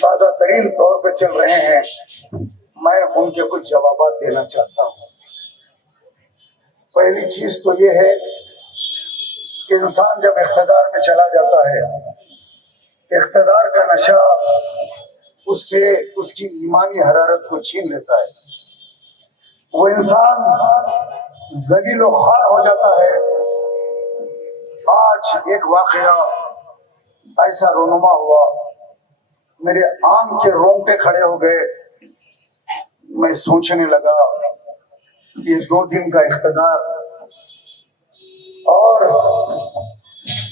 ताज़ा तरीन तौर पे चल रहे हैं, मैं उनके कुछ जवाब देना चाहता हूँ। पहली चीज तो ये है कि इंसान जब इख्तिदार में चला जाता है, इख्तिदार का नशा उससे उसकी ईमानी हरारत को छीन लेता है। वो इंसान जलील और खार हो जाता है। आज एक वाकया ऐसा रोनुमा हुआ, मेरे आंख के रोंगटे खड़े हो गए। मैं सोचने लगा, ये 2 दिन का इख्तिदार और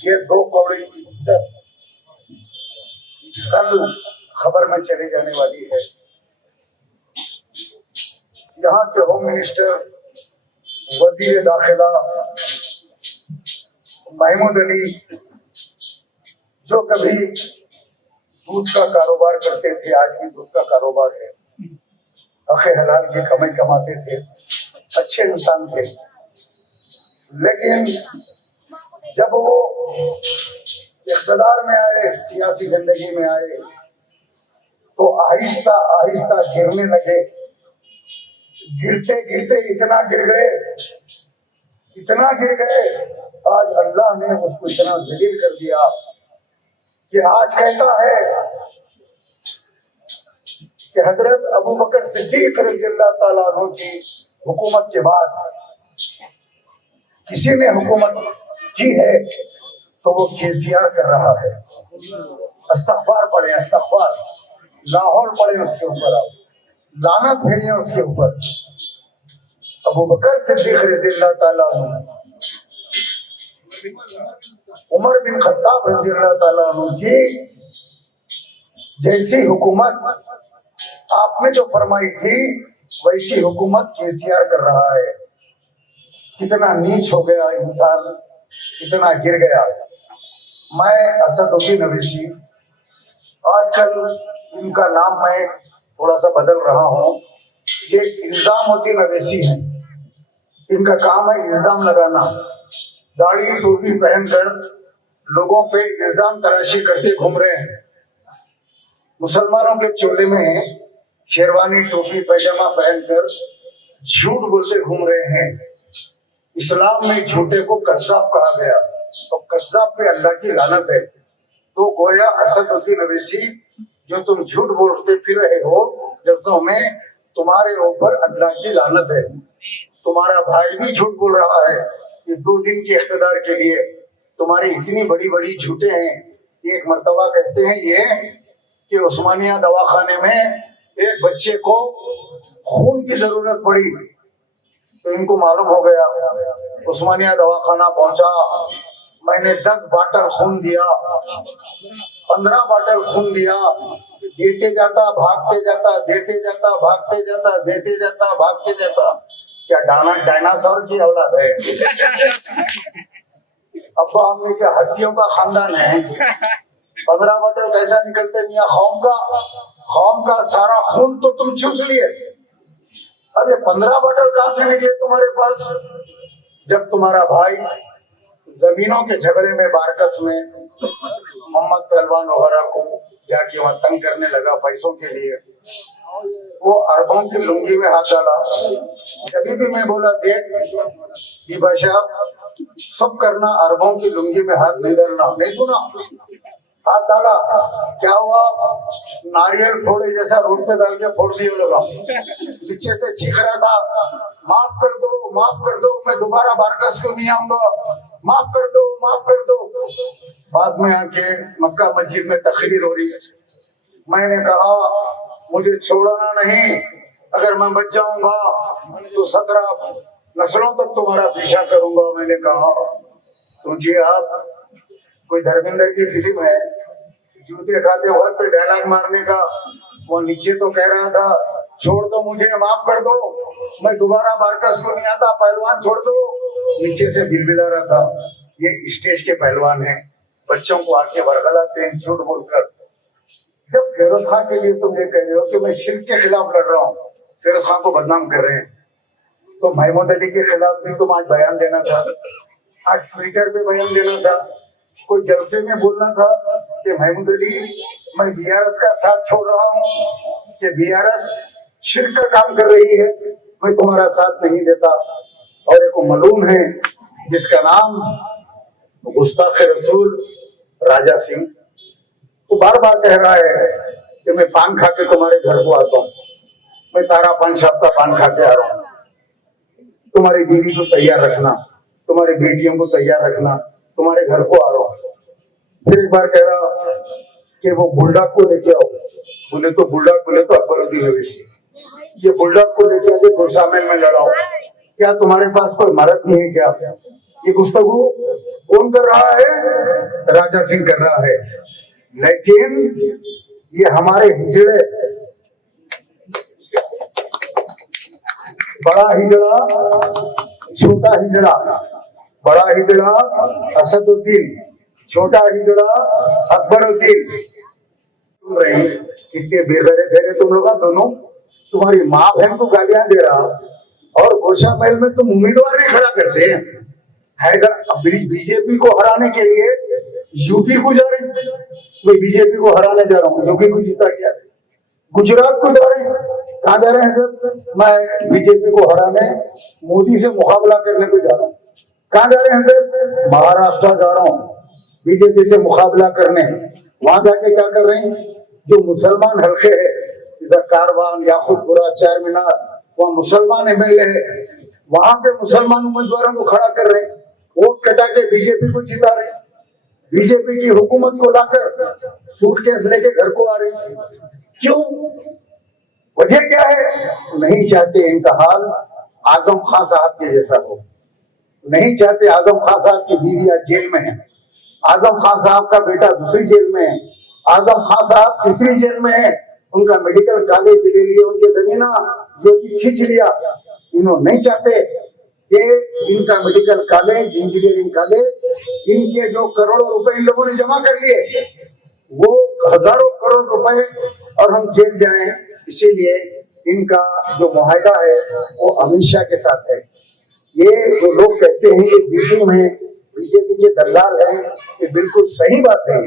ये 2 कौड़ी की इज्जत कल खबर में चली जाने वाली है। यहाँ के होम मिनिस्टर, वजीर दाखिला महमूद अली, जो कभी दूध का कारोबार करते थे, आज भी दूध का कारोबार है, आखे हलाल की कमाई कमाते थे, अच्छे इंसान थे। लेकिन जब वो इक़्तिदार में आए, सियासी जिंदगी में आए, तो आहिस्ता आहिस्ता गिरने लगे। गिरते गिरते इतना गिर गए, इतना गिर गए, आज अल्लाह ने उसको इतना जलील कर दिया कि आज कहता है कि हजरत अबू बकर सिद्दीक रज़ियल्लाहु ताला अन्हु की हुकूमत के बाद किसी ने हुकूमत की है तो वो केसीआर कर रहा है। इस्तग़फ़ार पढ़े, इस्तग़फ़ार, लाहौर पढ़े उसके ऊपर, लानत भेजे उसके ऊपर। अबू बकर सिद्दीक रज़ियल्लाहु ताला अन्हु, उमर बिन खत्ताब रज़ियल्लाहु ताला अन्हु की जैसी हुकूमत आपने जो फरमाई थी, वैसी हुकूमत केसीआर कर रहा है। कितना नीच हो गया इंसान, कितना गिर गया। मैं असदुद्दीन अवैसी, आजकल इनका नाम मैं थोड़ा सा बदल रहा हूँ। ये इल्जामुद्दीन अवैसी है। इनका काम है इल्जाम लगाना, दाढ़ी टोपी पहनकर लोगों पे इल्जाम तराशी करते घूम रहे हैं। मुसलमानों के चोले में शेरवानी टोपी पैजामा पहनकर झूठ बोलते घूम रहे हैं। इस्लाम में झूठे को कज़्ज़ाब कहा गया, तो कज़्ज़ाब पे अल्लाह की लानत है। तो गोया असदुद्दीन अवैसी, जो तुम झूठ बोलते फिर रहे हो, जफ्जों में तुम्हारे ऊपर अल्लाह की लानत है। तुम्हारा भाई भी झूठ बोल रहा है कि 2 दिन के इख्तिदार के लिए तुम्हारी इतनी बड़ी बड़ी झूठे हैं। एक मर्तबा कहते हैं ये कि उस्मानिया दवाखाने में एक बच्चे को खून की जरूरत पड़ी, तो इनको मालूम हो गया। उस्मानिया दवाखाना पहुंचा, मैंने 10 बाटल खून दिया, 15 बाटल खून दिया, देते जाता भागते जाता, देते जाता भागते जाता, देते जाता भागते जाता। क्या डायनासोर की औलाद है? अब्बा अम्मी के हड्डियों का खानदान है। 15 बाटल कैसा निकलते मियाँ? कौम का सारा खून तो तुम चूस लिए। अरे 15 बाटल कहां से निकले तुम्हारे पास? जब तुम्हारा भाई जमीनों के झगड़े में बारकस में मोहम्मद पहलवान वगैरह को जाके वहां तंग करने लगा पैसों के लिए, वो अरबों की लुंगी में हाथ डाला। जब भी मैं बोला देख ये बादशाह सब करना, अरबों की लुंगी में हाथ नहीं डालना, नहीं सुना, हाथ डाला। क्या हुआ? नारियल फोड़े जैसा रोड पे डाल के फोड़ दिए लगा। पीछे से चीख रहा था, माफ कर दो, माफ कर दो, मैं दोबारा बारकस को नहीं आऊंगा, माफ कर दो, माफ कर दो। बाद में आके मक्का मस्जिद में तकरीर हो रही है। मैंने कहा मुझे छोड़ना नहीं, अगर मैं बच जाऊंगा तो 17 नस्लों तक तुम्हारा पीछा करूंगा। मैंने कहा सोचिए आप, कोई धर्मेंद्र की फिल्म है, जूते खाते वक्त पे डायलॉग मारने का। वो नीचे तो कह रहा था छोड़ दो मुझे, माफ कर दो, मैं दोबारा बारकस को नहीं आता, पहलवान छोड़ दो। नीचे से बिलबिला रहा था, ये स्टेज के पहलवान हैं, बच्चों को आके बरगलाते हैं झूठ बोलकर। जब फिरोज खान के लिए तुम ये कह रहे हो कि मैं शिर्क के खिलाफ लड़ रहा हूँ, फिरोज खान को बदनाम कर रहे हैं, तो महमूद अली के खिलाफ भी तुम आज बयान देना था, आज ट्विटर पे बयान देना था। कोई जलसे में बोलना था कि महमूद अली मैं बीआरएस का साथ छोड़ रहा हूँ कि बीआरएस शिर्क का काम कर रही है, मैं तुम्हारा साथ नहीं देता। और एक मलूम है जिसका नाम गुस्ताख रसूल राजा सिंह, वो बार बार कह रहा है कि मैं पान खा के तुम्हारे घर को आता हूँ, मैं तारा पान साहब का पान खा के आ रहा हूँ, तुम्हारी बीवी को तैयार रखना, तुम्हारी बेटियों को तैयार रखना, तुम्हारे घर को आ रहा हूँ। फिर एक बार कह रहा कि वो बुलडॉग को लेके आओ, बोले तो बुलडॉग, बोले तो अकबरुद्दीन अवैसी, ये बुलडॉग को लेके आके गोशामेल में लड़ाओ, क्या तुम्हारे पास कोई मर्द नहीं है क्या? ये गुफ्तगू कौन कर रहा है? राजा सिंह कर रहा है। लेकिन ये हमारे हिजड़े, बड़ा हिजड़ा, छोटा हिजड़ा, बड़ा हिजड़ा असदुद्दीन, छोटा हिजड़ा अकबरुद्दीन। सुन रहे हैं कितने बेगैरत थे तुम लोग दोनों। तुम्हारी माँ बहन को गालियां दे रहा और गोशा महल में तुम उम्मीदवार नहीं खड़ा करते हैं। बीजेपी को हराने के लिए यूपी को जा रहे हैं, मैं बीजेपी को हराने जा रहा हूँ, योगी को जीता क्या? गुजरात को जा रहे हैं, कहाँ जा रहे हैं सर? मैं बीजेपी को हराने, मोदी से मुकाबला करने को जा रहा हूँ। कहाँ जा रहे हैं सर? महाराष्ट्र जा रहा हूँ बीजेपी से मुकाबला करने। वहां जाके क्या कर रहे हैं? जो मुसलमान हल्के है, इधर कारवान, याकूबपुरा, चार मीनार, वहाँ मुसलमान एमएलए है, वहां पे मुसलमान उम्मीदवारों को खड़ा कर रहे हैं, वोट कटा के बीजेपी को जिता रहे, बीजेपी की हुकूमत को लाकर सूटकेस लेके घर को आ रहे हैं। क्यों? वजह क्या है? नहीं चाहते इनका हाल आजम खान साहब के जैसा हो, नहीं चाहते आजम खान साहब की बीवी आज जेल में है, आजम खान साहब का बेटा दूसरी जेल में है, आजम खान साहब तीसरी जेल में है, उनका मेडिकल कॉलेज ले लिए, उनके जमीना जो खींच लिया। इन्होंने नहीं चाहते कि इनका मेडिकल कॉलेज, इंजीनियरिंग कॉलेज, इनके जो करोड़ों रुपए इन लोगों ने जमा कर लिए, वो हजारों करोड़ रुपए, और हम जेल जाएं। इसीलिए इनका जो मुआहदा है वो अमित शाह के साथ है। ये जो लोग कहते हैं ये बीजेपी है, बीजेपी के दलाल है, ये बिल्कुल सही बात है।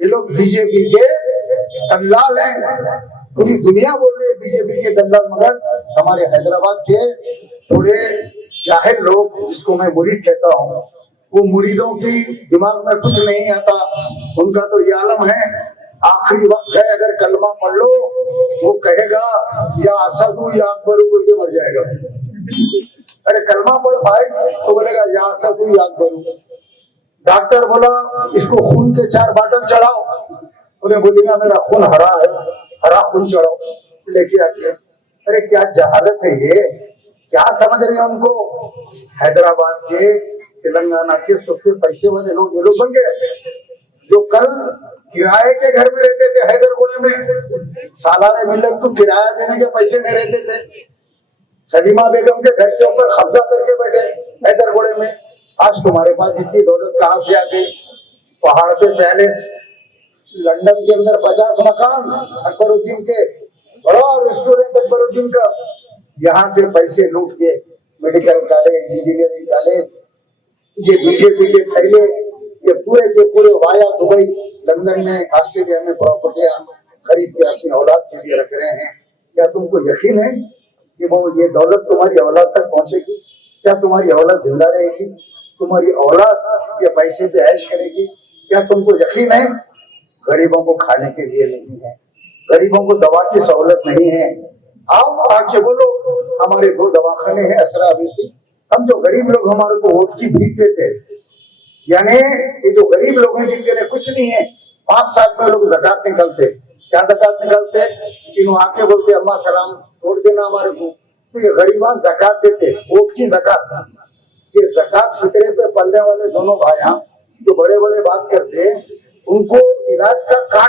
ये लोग बीजेपी के दलाल हैं, पूरी दुनिया बोल रही है बीजेपी के दलाल। मगर हमारे हैदराबाद के थोड़े जाहिल लोग, जिसको मैं मुरीद कहता हूँ, वो मुरीदों की दिमाग में कुछ नहीं आता। उनका तो ये आलम है, आखिरी वक्त है, अगर कलमा पढ़ लो, वो कहेगा या असदू या अकबर बोल के मर जाएगा। अरे कलमा पढ़ भाई तो बोलेगा या असदू या अकबर। डॉक्टर बोला इसको खून के 4 बाटल चढ़ाओ, उन्हें बोलेगा मेरा खून हरा है, हरा खून चढ़ाओ लेके आके। अरे क्या जहालत है ये, क्या समझ रहे हैं उनको? हैदराबाद के, तेलंगाना के सबसे पैसे वाले लोग ये लोग बन गए, जो कल किराए के घर में रहते थे हैदरगोड़े में, सालारे मिलत को किराया देने के पैसे नहीं रहते थे, सलीमा बेगम के घर के ऊपर कब्जा करके बैठे हैदरगोड़े में। आज तुम्हारे पास इतनी दौलत कहाँ से आ गई? पहाड़ पे पैलेस, लंदन के अंदर 50 मकान अकबरुद्दीन के, बड़ा रेस्टोरेंट अकबरुद्दीन का, यहाँ से पैसे लूट के मेडिकल कॉलेज, इंजीनियरिंग कॉलेज, ये बीजेपी के थैले, ये पूरे के पूरे वाया दुबई, लंदन में, ऑस्ट्रेलिया में प्रॉपर्टियां खरीद के अपनी औलाद के लिए रख रहे हैं। क्या तुमको यकीन है कि वो ये दौलत तुम्हारी औलाद तक पहुंचेगी? क्या तुम्हारी औलाद जिंदा रहेगी? तुम्हारी औलाद ये पैसे पे ऐश करेगी? क्या तुमको यकीन है? गरीबों को खाने के लिए नहीं है, गरीबों को दवा की सहूलत नहीं है। आओ आके बोलो, हमारे 2 दवाखाने हैं असरा अबीसी, हम जो गरीब लोग हमारे को वोट की भीख देते, यानी ये जो गरीब लोग हैं जिनके लिए कुछ नहीं है, 5 साल में लोग ज़कात निकलते, क्या ज़कात निकलते? इन्हों आके बोलते अम्मा सलाम वोट देना हमारे को, तो ये गरीबान ज़कात देते, वोट की ज़कात। ये ज़कात फितरे पे पलने वाले दोनों भाइयां जो बड़े बड़े बात करते, उनको इलाज का कार्ड